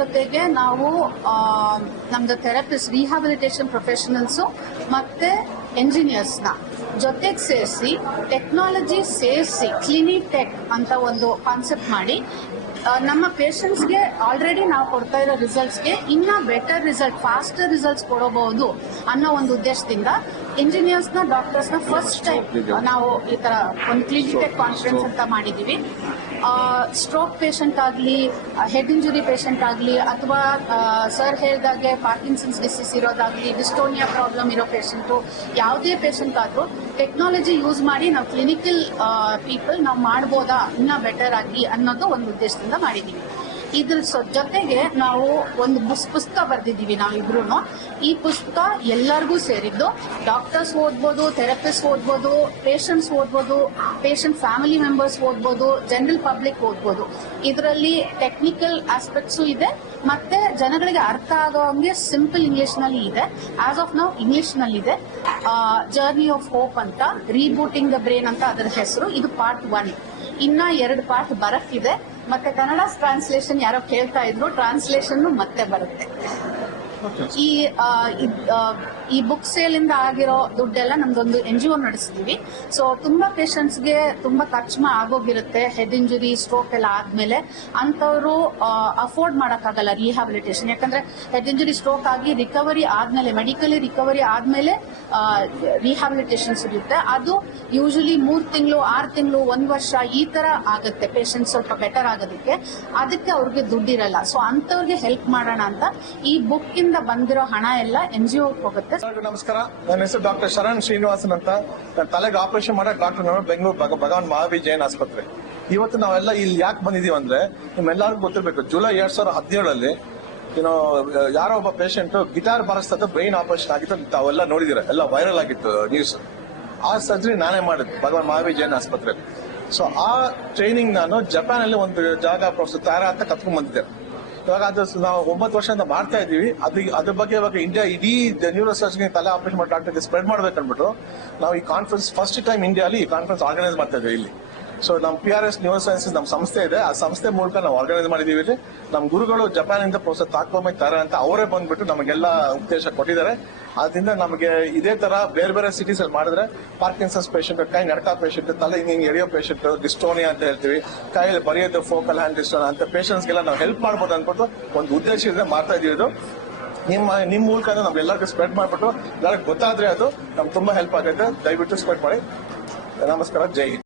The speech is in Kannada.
ಜೊತೆಗೆ ನಾವು ನಮ್ದು ಥೆರಪಿಸ್ಟ್ ರಿಹಾಬಿಲಿಟೇಷನ್ ಪ್ರೊಫೆಷನಲ್ಸು ಮತ್ತೆ ಎಂಜಿನಿಯರ್ಸ್ನ ಜೊತೆಗೆ ಸೇರಿಸಿ ಟೆಕ್ನಾಲಜಿ ಸೇರಿಸಿ ಕ್ಲಿನಿಕ್ ಟೆಕ್ ಅಂತ ಒಂದು ಕಾನ್ಸೆಪ್ಟ್ ಮಾಡಿ ನಮ್ಮ ಪೇಷಂಟ್ಸ್ಗೆ ಆಲ್ರೆಡಿ ನಾವು ಕೊಡ್ತಾ ಇರೋ ರಿಸಲ್ಟ್ಸ್ಗೆ ಇನ್ನೂ ಬೆಟರ್ ರಿಸಲ್ಟ್ ಫಾಸ್ಟರ್ ರಿಸಲ್ಟ್ಸ್ ಕೊಡಬಹುದು ಅನ್ನೋ ಒಂದು ಉದ್ದೇಶದಿಂದ ಇಂಜಿನಿಯರ್ಸ್ನ ಡಾಕ್ಟರ್ಸ್ನ ಫಸ್ಟ್ ಟೈಮ್ ನಾವು ಈ ತರ ಒಂದು ಕ್ಲಿನಿಕ್ ಟೆಕ್ ಕಾನ್ಫರೆನ್ಸ್ ಅಂತ ಮಾಡಿದೀವಿ. ಸ್ಟ್ರೋಕ್ ಪೇಷಂಟ್ ಆಗಲಿ ಹೆಡ್ ಇಂಜುರಿ ಪೇಷಂಟ್ ಆಗಲಿ, ಅಥವಾ ಸರ್ ಹೇಳಿದಾಗೆ ಪಾರ್ಕಿನ್ಸನ್ಸ್ ಡಿಸೀಸ್ ಇರೋದಾಗಲಿ ಡಿಸ್ಟೋನಿಯಾ ಪ್ರಾಬ್ಲಮ್ ಇರೋ ಪೇಷಂಟು ಯಾವುದೇ ಪೇಷಂಟ್ ಆದರೂ ಟೆಕ್ನಾಲಜಿ ಯೂಸ್ ಮಾಡಿ ನಾವು ಕ್ಲಿನಿಕಲ್ ಪೀಪಲ್ ನಾವು ಮಾಡ್ಬೋದಾ, ಇನ್ನೂ ಬೆಟರ್ ಆಗಿ ಅನ್ನೋದು ಒಂದು ಉದ್ದೇಶದಿಂದ ಮಾಡಿದೀವಿ. ಇದ್ರ ಜೊತೆಗೆ ನಾವು ಒಂದು ಬುಸ್ ಪುಸ್ತಕ ಬರ್ದಿದ್ದೀವಿ ನಾವಿಬ್ರು ಈ ಪುಸ್ತಕ ಎಲ್ಲರಿಗೂ ಸೇರಿದ್ದು. ಡಾಕ್ಟರ್ಸ್ ಓದ್ಬೋದು, ಥೆರಪಿಸ್ಟ್ ಓದ್ಬೋದು, ಪೇಷಂಟ್ಸ್ ಓದ್ಬೋದು, ಪೇಷಂಟ್ ಫ್ಯಾಮಿಲಿ ಮೆಂಬರ್ಸ್ ಓದ್ಬೋದು, ಜನರಲ್ ಪಬ್ಲಿಕ್ ಓದ್ಬೋದು. ಇದರಲ್ಲಿ ಟೆಕ್ನಿಕಲ್ ಆಸ್ಪೆಕ್ಟ್ಸು ಇದೆ, ಮತ್ತೆ ಜನಗಳಿಗೆ ಅರ್ಥ ಆಗೋ ಹಂಗೆ ಸಿಂಪಲ್ ಇಂಗ್ಲಿಷ್ನಲ್ಲಿ ಇದೆ. ಆಸ್ ಆಫ್ ನಾವು ಇಂಗ್ಲಿಷ್ನಲ್ಲಿ ಇದೆ ಜರ್ನಿ ಆಫ್ ಹೋಪ್ ಅಂತ, ರೀಬೂಟಿಂಗ್ ದ ಬ್ರೇನ್ ಅಂತ ಅದರ ಹೆಸರು. ಇದು ಪಾರ್ಟ್ ಒನ್. ಇನ್ನ ಎರಡು ಪಾರ್ಟ್ ಬರಕ್ಕಿದೆ ಮತ್ತೆ ಕನ್ನಡ ಟ್ರಾನ್ಸ್ಲೇಷನ್ ಯಾರೋ ಕೇಳ್ತಾ ಇದ್ರು ಟ್ರಾನ್ಸ್ಲೇಷನ್ ಮತ್ತೆ ಬರುತ್ತೆ. ಈ ಈ ಬುಕ್ ಸೇಲ್ ಇಂದ ಆಗಿರೋ ದುಡ್ಡೆಲ್ಲ ನಮ್ದೊಂದು ಎನ್ ಜಿ ಒ ನಡೆಸಿದೀವಿ. ಸೊ ತುಂಬಾ ಪೇಷಂಟ್ಸ್ಗೆ ತುಂಬಾ ಖರ್ಚು ಆಗೋಗಿರುತ್ತೆ. ಹೆಡ್ ಇಂಜುರಿ ಸ್ಟ್ರೋಕ್ ಎಲ್ಲ ಆದ್ಮೇಲೆ ಅಂತವರು ಅಫೋರ್ಡ್ ಮಾಡೋಕ್ಕಾಗಲ್ಲ ರಿಹಾಬಿಲಿಟೇಷನ್ ಯಾಕಂದ್ರೆ ಹೆಡ್ ಇಂಜುರಿ ಸ್ಟ್ರೋಕ್ ಆಗಿ ರಿಕವರಿ ಆದ್ಮೇಲೆ ಮೆಡಿಕಲಿ ರಿಕವರಿ ಆದ್ಮೇಲೆ ರಿಹಾಬಿಲಿಟೇಷನ್ ಸಿಗುತ್ತೆ. ಅದು ಯೂಶಲಿ ಮೂರ್ ತಿಂಗಳು, ಆರು ತಿಂಗಳು, ಒಂದ್ ವರ್ಷ ಈ ತರ ಆಗುತ್ತೆ. ಪೇಷಂಟ್ ಸ್ವಲ್ಪ ಬೆಟರ್ ಆಗೋದಕ್ಕೆ. ಅದಕ್ಕೆ ಅವ್ರಿಗೆ ದುಡ್ಡಿರಲ್ಲ. ಸೊ ಅಂತವ್ರಿಗೆ ಹೆಲ್ಪ್ ಮಾಡೋಣ ಅಂತ ಈ ಬುಕ್ ಬಂದಿರೋ ಹಣ ಎಲ್ಲ ಎನ್ ಜಿ ಹೋಗುತ್ತೆ. ನಮಸ್ಕಾರ. ನನ್ನ ಹೆಸರು ಡಾಕ್ಟರ್ ಶರಣ್ ಶ್ರೀನಿವಾಸನ್ ಅಂತ. ತಲೆಗೆ ಆಪರೇಷನ್ ಮಾಡಕ್ ಡಾಕ್ಟರ್ ಬೆಂಗಳೂರು ಭಗ- ಭಗವಾನ್ ಮಹಾವೀರ್ ಜೈನ್ ಆಸ್ಪತ್ರೆ. ಇವತ್ತು ನಾವೆಲ್ಲ ಇಲ್ಲಿ ಯಾಕೆ ಬಂದಿದೀವಿ ಅಂದ್ರೆ ನಿಮ್ಮೆಲ್ಲರಿಗೂ ಗೊತ್ತಿರಬೇಕು, ಜುಲೈ ಎರಡ್ ಸಾವಿರದ ಹದಿನೇಳಲ್ಲಿ ಏನೋ ಯಾರೋ ಒಬ್ಬ ಪೇಷಂಟ್ ಗಿಟಾರ್ ಬಾರಿಸ್ತಾ ಬ್ರೈನ್ ಆಪರೇಷನ್ ಆಗಿತ್ತು ತಾವೆಲ್ಲ ನೋಡಿದಿರ. ಎಲ್ಲ ವೈರಲ್ ಆಗಿತ್ತು ನ್ಯೂಸ್ ಆ ಸರ್ಜರಿ ನಾನೇ ಮಾಡಿದ್ದು, ಭಗವಾನ್ ಮಹಾವೀರ್ ಜೈನ್ ಆಸ್ಪತ್ರೆ ಸೊ ಆ ಟ್ರೈನಿಂಗ್ ನಾನು ಜಪಾನ್ ಅಲ್ಲಿ ಒಂದು ಜಾಗ ಪ್ರೊಫೆಸರ್ ತಾರಾ ಅಂತ ಕತ್ಕೊಂಡ್ ಬಂದಿದ್ದೆ. ಇವಾಗ ಅದು ನಾವು ಒಂಬತ್ತು ವರ್ಷದಿಂದ ಮಾಡ್ತಾ ಇದೀವಿ ಅದು ಅದ್ರ ಬಗ್ಗೆ ಇವಾಗ ಇಂಡಿಯಾ ಇಡೀ ನ್ಯೂರೋ ಗೆ ತಲೆ ಆಪರೇಷನ್ ಮಾಡಿ ಡಾಕ್ಟರ್ಗೆ ಸ್ಪ್ರೆಡ್ ಮಾಡ್ಬೇಕು ಅನ್ಬಿಟ್ಟು ನಾವು ಈ ಕಾನ್ಫರೆನ್ಸ್ ಫಸ್ಟ್ ಟೈಮ್ ಇಂಡಿಯಾಲಿ ಈ ಕಾನ್ಫರೆನ್ಸ್ ಆರ್ಗನೈಸ್ ಮಾಡ್ತಾ ಇದ್ದೀವಿ ಇಲ್ಲಿ. ಸೊ ನಮ್ಮ P R S neuro sciences ನಮ್ಮ ಸಂಸ್ಥೆ ಇದೆ. ಆ ಸಂಸ್ಥೆ ಮೂಲಕ ನಾವು ಆರ್ಗನೈಸ್ ಮಾಡಿದೀವಿ ಇಲ್ಲಿ. ನಮ್ಮ ಗುರುಗಳು ಜಪಾನ್ ಇಂದ ಪ್ರೊಫೆಸರ್ ತಾಕೋಮೈ ತರ ಅಂತ ಅವರೇ ಬಂದ್ಬಿಟ್ಟು ನಮಗೆಲ್ಲ ಉಪದೇಶ ಕೊಟ್ಟಿದ್ದಾರೆ. ಅದರಿಂದ ನಮಗೆ ಇದೇ ತರ ಬೇರೆ ಬೇರೆ ಸಿಟೀಸ್ ಅಲ್ಲಿ ಮಾಡಿದ್ರೆ ಪಾರ್ಕಿನ್ಸನ್ಸ್ ಪೇಷಂಟ್ ಕೈ ನಡಕ ಪೇಷಂಟ್ ತಲೆ ಹಿಂಗೆ ಹಿಂಗೆ ಎಳೆಯೋ ಪೇಷಂಟ್ ಡಿಸ್ಟೋನಿಯಾ ಅಂತ ಹೇಳ್ತೀವಿ. ಕೈಯಲ್ಲಿ ಬರೆಯೋದು ಫೋಕಲ್ ಹ್ಯಾಂಡ್ ಡಿಸ್ಟೋನ್ ಅಂತ ಪೇಷಂಟ್ಸ್ಗೆಲ್ಲ ನಾವು ಹೆಲ್ಪ್ ಮಾಡ್ಬೋದು ಅನ್ಕೊಂಡು ಒಂದು ಉದ್ದೇಶ ಇದ್ರೆ ಮಾಡ್ತಾ ಇದೀವಿ ಇದು. ನಿಮ್ಮ ನಿಮ್ಮ ಮೂಲಕ ನಮ್ಗೆಲ್ಲರಿಗೂ ಸ್ಪ್ರೆಡ್ ಮಾಡ್ಬಿಟ್ಟು ಎಲ್ಲರಿಗೂ ಗೊತ್ತಾದ್ರೆ ಅದು ನಮ್ಗೆ ತುಂಬಾ ಹೆಲ್ಪ್ ಆಗುತ್ತೆ. ದಯವಿಟ್ಟು ಸ್ಪ್ರೆಡ್ ಮಾಡಿ. ನಮಸ್ಕಾರ. ಜೈ